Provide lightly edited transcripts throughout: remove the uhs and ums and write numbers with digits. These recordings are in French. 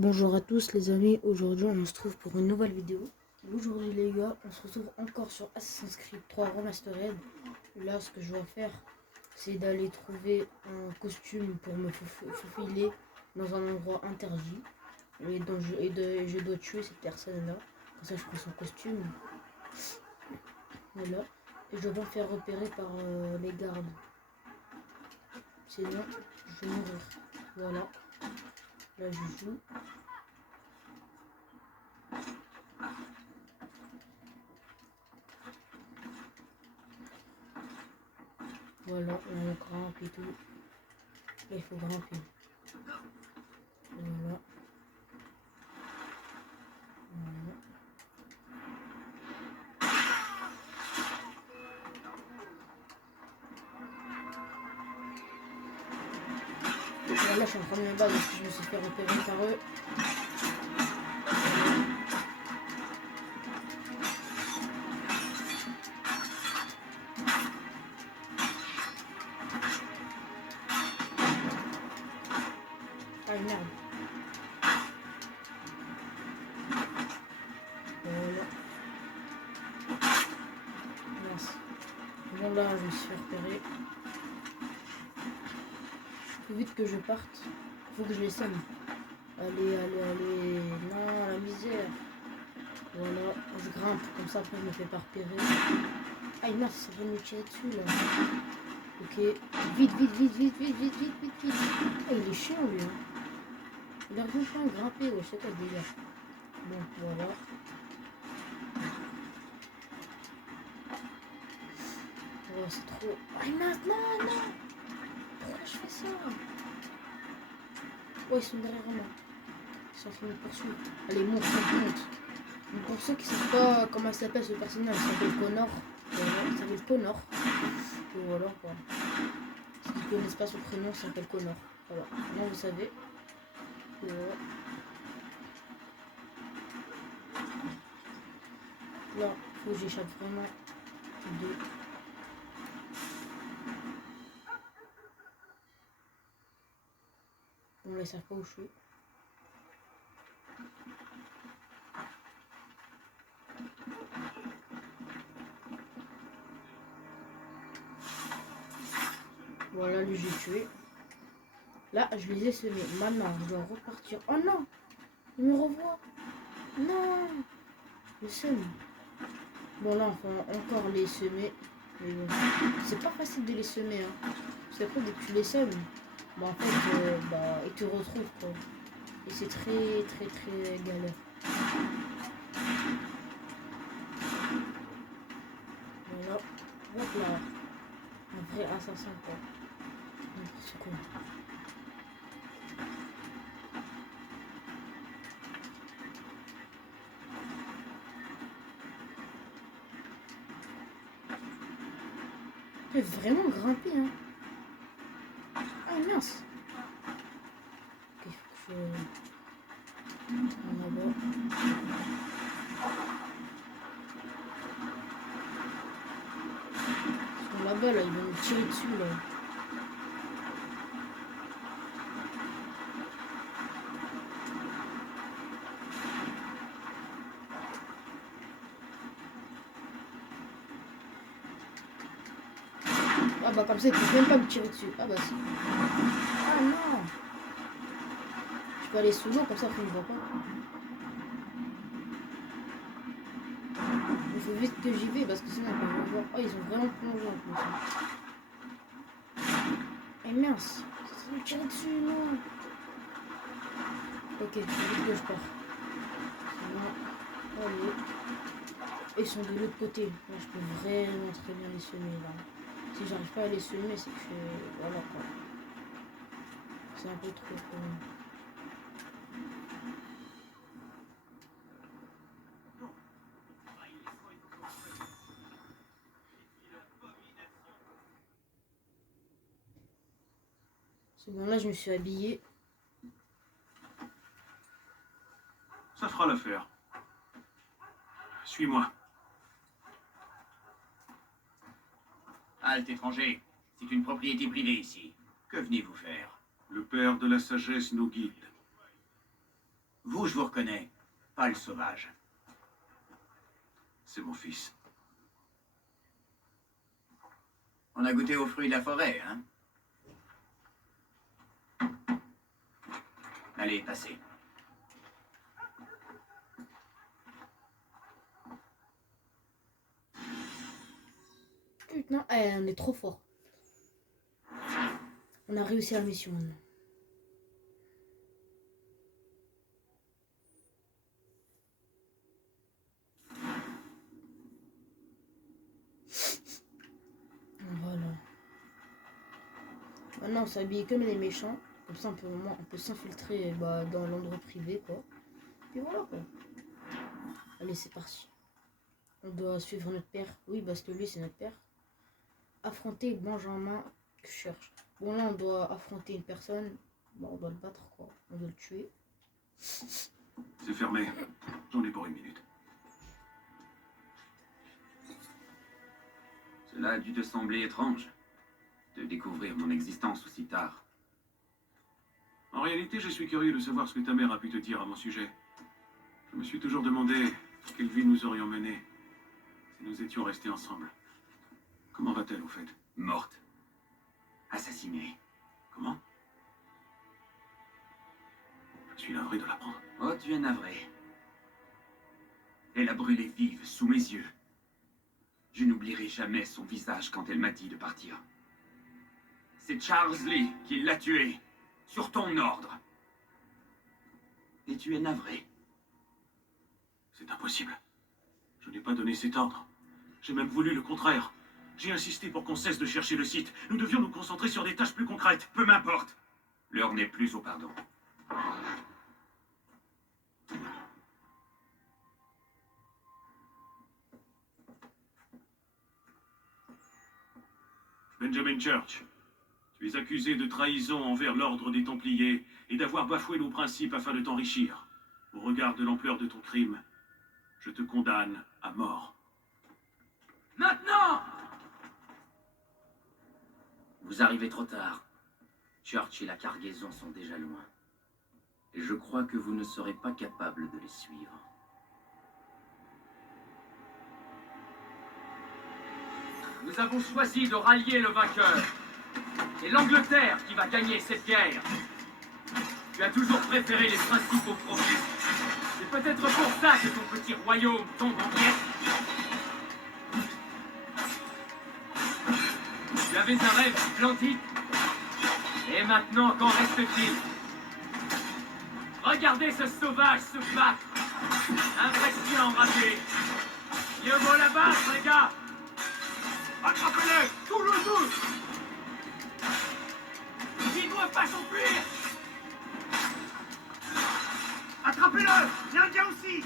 Bonjour à tous les amis, aujourd'hui on se trouve pour une nouvelle vidéo. Aujourd'hui les gars, on se retrouve encore sur Assassin's Creed 3 Remastered. Là ce que je dois faire, c'est d'aller trouver un costume pour me faufiler dans un endroit interdit. Et je dois tuer cette personne là. Comme ça je prends son costume. Voilà. Et je dois pas me faire repérer par les gardes. Sinon je vais mourir. Voilà. Là je joue. Voilà, on grimpe et tout. Là, il faut grimper. Voilà. Voilà, je suis en train de me battre parce que je me suis fait repérer par eux. Ah merde. Voilà. Mince. Bon là, je me suis fait repérer. Faut vite que je parte. Faut que je les sème. Allez, allez, allez. Non, la misère. Voilà, je grimpe. Comme ça, après, je me fais pas repérer. Ah mince, ça va me tirer dessus là. Ok. Vite, vite, vite, vite, vite, vite, vite, vite, vite. Ah, il est chiant lui. Hein. Il arrive pas à grimper. Ouais, je sais pas le délire. Bon, voilà. Oh, c'est trop. Ah mince, non, non. Pourquoi je fais ça? Ouais, ils sont derrière moi. Ils sont en train de me poursuivre. Allez, monte, monte, monte. Donc pour ceux qui ne savent pas comment il s'appelle ce personnage, il s'appelle Connor. Voilà, il s'appelle Connor. Et voilà quoi. Ceux qui ne connaissent pas son prénom, il s'appelle Connor. Voilà, maintenant vous savez. Et voilà. Là, il faut que j'échappe vraiment de. Bon, là, ils savent pas où je suis. Voilà, lui j'ai tué. Là, je les ai semés. Maintenant, je dois repartir. Oh non! Il me revoit! Non! Le seum. Bon, là, on va encore les semer. Mais bon, c'est pas facile de les semer. Hein. Parce qu'après, dès que tu les sèmes, bah, en fait, ils te retrouvent quoi. Et c'est très, très, très galère. Voilà. Hop là. Un vrai assassin quoi. N'importe quoi. Il peut vraiment grimper hein. Ah mince. Ok, faut que je. Là-bas. Ils sont là-bas là, ils vont me tirer dessus là. Ah bah comme ça ils peuvent même pas me tirer dessus. Ah bah si. Ah non. Je peux aller sous l'eau comme ça après ils me voient pas. Il faut vite que j'y vais parce que sinon ils peuvent me voir. Oh ils ont vraiment plongé en plus. Eh mince. Ça me tirer dessus non. Ok, il faut vite que je pars. Sinon. Allez. Ils sont de l'autre côté. Là, je peux vraiment très bien les semer là. Si j'arrive pas à les semer, c'est que voilà quoi. C'est un peu trop pour moi. C'est bon, là je me suis habillée. Ça fera l'affaire. Suis-moi. Halte étranger, c'est une propriété privée ici. Que venez-vous faire? Le père de la sagesse nous guide. Vous, je vous reconnais. Pas le sauvage. C'est mon fils. On a goûté aux fruits de la forêt, hein? Allez, passez. Putain, on est trop fort. On a réussi la mission maintenant. Voilà. Maintenant, on s'habille comme les méchants. Comme ça, on peut s'infiltrer dans l'endroit privé, quoi. Puis voilà, quoi. Allez, c'est parti. On doit suivre notre père. Oui, parce que lui, c'est notre père. Affronter Benjamin que je cherche. Bon, là, on doit affronter une personne. Bon, on doit le battre, quoi. On doit le tuer. C'est fermé. J'en ai pour une minute. Cela a dû te sembler étrange de découvrir mon existence aussi tard. En réalité, je suis curieux de savoir ce que ta mère a pu te dire à mon sujet. Je me suis toujours demandé quelle vie nous aurions menée si nous étions restés ensemble. Comment va-t-elle, au fait? Morte. Assassinée. Comment? Je suis navré de l'apprendre. Oh, tu es navré. Elle a brûlé vive sous mes yeux. Je n'oublierai jamais son visage quand elle m'a dit de partir. C'est Charles Lee qui l'a tuée, sur ton ordre. Et tu es navré. C'est impossible. Je n'ai pas donné cet ordre. J'ai même voulu le contraire. J'ai insisté pour qu'on cesse de chercher le site. Nous devions nous concentrer sur des tâches plus concrètes. Peu m'importe. L'heure n'est plus au pardon. Benjamin Church, tu es accusé de trahison envers l'ordre des Templiers et d'avoir bafoué nos principes afin de t'enrichir. Au regard de l'ampleur de ton crime, je te condamne à mort. Maintenant! Vous arrivez trop tard. Church et la cargaison sont déjà loin. Et je crois que vous ne serez pas capable de les suivre. Nous avons choisi de rallier le vainqueur. C'est l'Angleterre qui va gagner cette guerre. Tu as toujours préféré les principaux profits. C'est peut-être pour ça que ton petit royaume tombe en miettes. Tu avais un rêve splendide. Et maintenant, qu'en reste-t-il? Regardez ce sauvage se battre. Impressionnant raté. Mieux vaut la battre, les gars. Attrapez-les, tout le monde. Il ne doit pas s'enfuir. Attrapez-le, l'Indien aussi.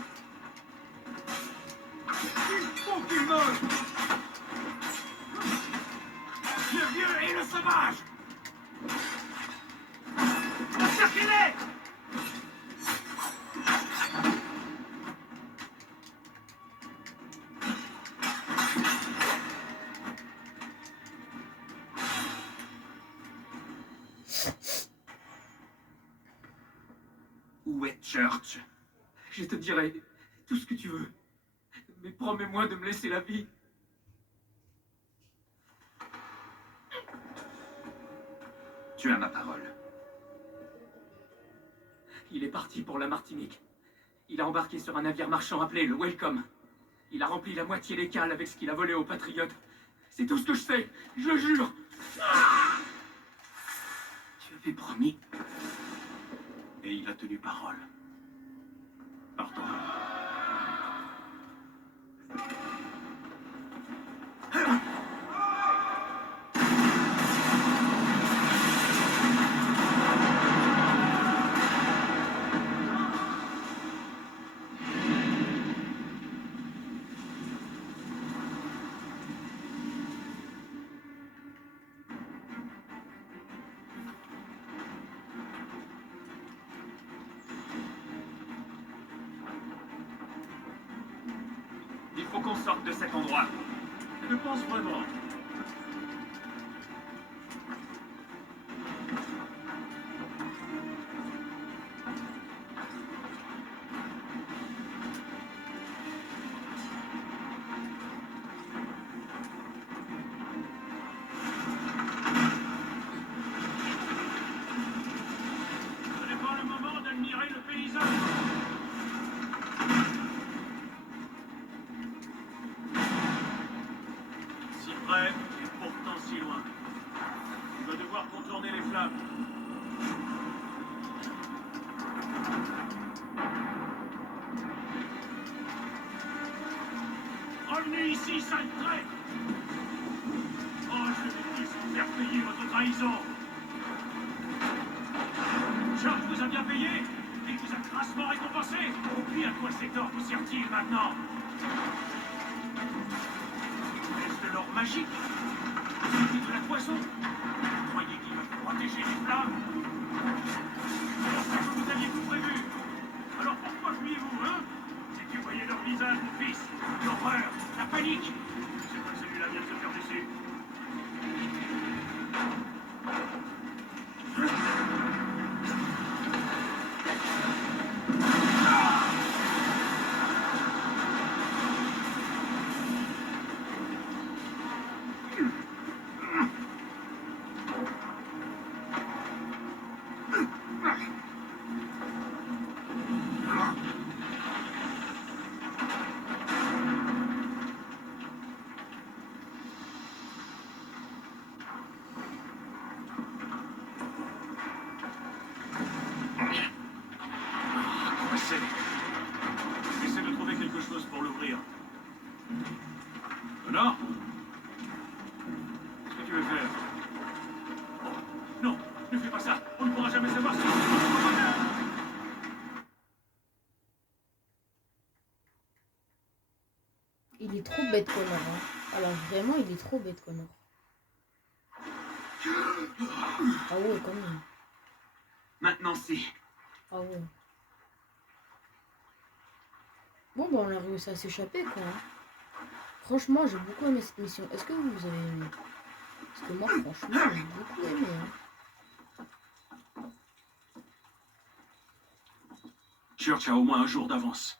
Il faut qu'il meure. Le vieux et le sauvage. Encerclez-les. Où est Church? Je te dirai tout ce que tu veux. Mais promets-moi de me laisser la vie. Tu as ma parole. Il est parti pour la Martinique. Il a embarqué sur un navire marchand appelé le Welcome. Il a rempli la moitié des cales avec ce qu'il a volé aux patriotes. C'est tout ce que je sais, je le jure. Tu avais promis. Et il a tenu parole. Pardon. Il faut qu'on sorte de cet endroit. Je pense vraiment. Revenez ici, sale traître! Oh, je vais vous faire payer votre trahison! George vous a bien payé? Il vous a grassement récompensé? Puis à quoi cet or vous sert-il maintenant? Est-ce de l'or magique? C'est de la poison? Vous croyez qu'il va vous protéger des flammes? Alors c'est que vous aviez tout prévu. Alors pourquoi fuyez-vous, hein? Si tu voyais leur visage, mon fils, l'horreur, la panique. C'est pas celui-là vient de se faire dessus. J'essaie de trouver quelque chose pour l'ouvrir. Connor? Qu'est-ce que tu veux faire? Oh, non, ne fais pas ça. On ne pourra jamais savoir si... Il est trop bête, Connor. Hein. Alors vraiment, il est trop bête, Connor. Ah ouais, quand même. Maintenant, si. Ah ouais. Bon, bah on a réussi à s'échapper, quoi. Hein. Franchement, j'ai beaucoup aimé cette mission. Est-ce que vous avez aimé? Parce que moi, franchement, j'ai beaucoup aimé. Hein. Church a au moins un jour d'avance.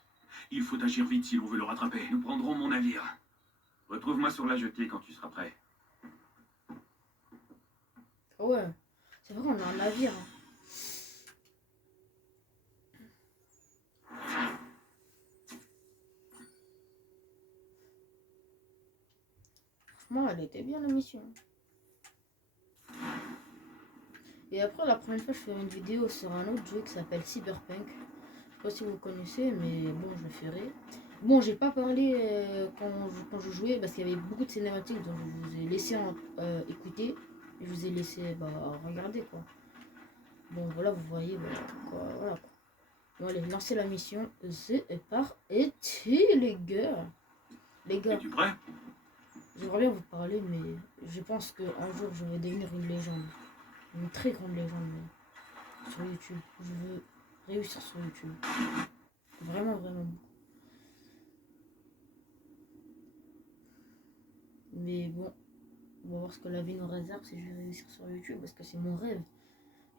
Il faut agir vite si l'on veut le rattraper. Nous prendrons mon navire. Retrouve-moi sur la jetée quand tu seras prêt. Ah ouais, c'est vrai, on a un navire. Hein. Franchement, elle était bien la mission. Et après, la prochaine fois, je ferai une vidéo sur un autre jeu qui s'appelle Cyberpunk. Je sais pas si vous connaissez, mais bon, je le ferai. Bon, j'ai pas parlé quand je jouais parce qu'il y avait beaucoup de cinématiques, donc je vous ai laissé écouter. Je vous ai laissé regarder, quoi. Bon, voilà, vous voyez, voilà, quoi. Bon, allez, lancez la mission. C'est parti, les gars. Les gars. Es-tu prêt? J'aimerais bien vous parler, mais je pense qu'un jour je vais devenir une légende. Une très grande légende sur YouTube. Je veux réussir sur YouTube. Vraiment, vraiment. Mais bon, on va voir ce que la vie nous réserve si je vais réussir sur YouTube, parce que c'est mon rêve.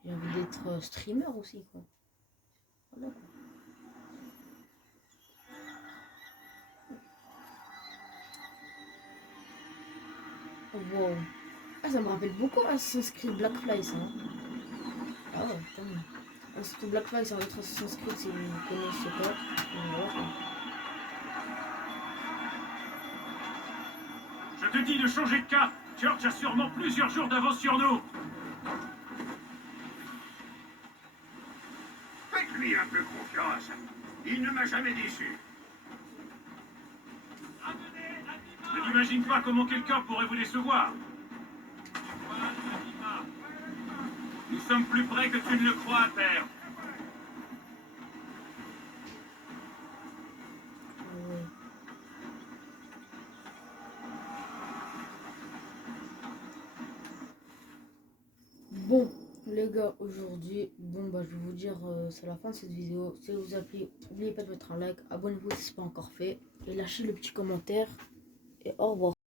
J'ai envie d'être streamer aussi, quoi. Voilà, quoi. Wow. Ah, ça me rappelle beaucoup Assassin's Creed Blackfly, ça. Hein. Ah ouais, quand même. Assassin's Creed Blackfly, c'est un autre Assassin's Creed si vous connaissez pas. Voilà, quoi. Je te dis de changer de cap. George a sûrement plusieurs jours d'avance sur nous. Faites-lui un peu confiance. Il ne m'a jamais déçu. Ne n'imagine pas comment quelqu'un pourrait vous décevoir. Nous sommes plus près que tu ne le crois à terre. Ouais. Bon, les gars, aujourd'hui, bon, bah, je vais vous dire, c'est la fin de cette vidéo. Si elle vous a plu, n'oubliez pas de mettre un like, abonnez-vous si ce n'est pas encore fait, et lâchez le petit commentaire, et au revoir.